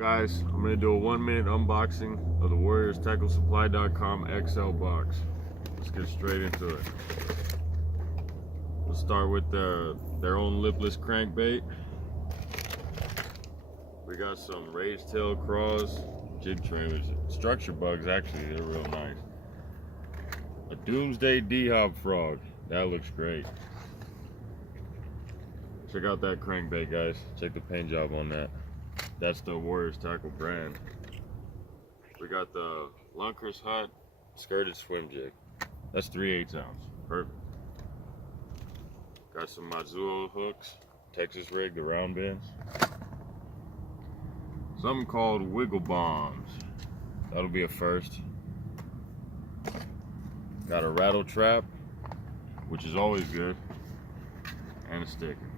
Guys, I'm gonna do a 1-minute unboxing of the WarriorsTackleSupply.com XL box. Let's get straight into it. We'll start with their own lipless crankbait. We got some raised tail craws, jig trailers, structure bugs. Actually, they're real nice. A Doomsday D-Hop frog. That looks great. Check out that crankbait, guys. Check the paint job on that. That's the Warriors Tackle brand. We got the Lunker's Hut skirted swim jig. That's 3/8 ounce. Perfect. Got some Matsuo hooks, Texas rig, the round bends. Something called wiggle bombs. That'll be a first. Got a rattle trap, which is always good, and a sticker.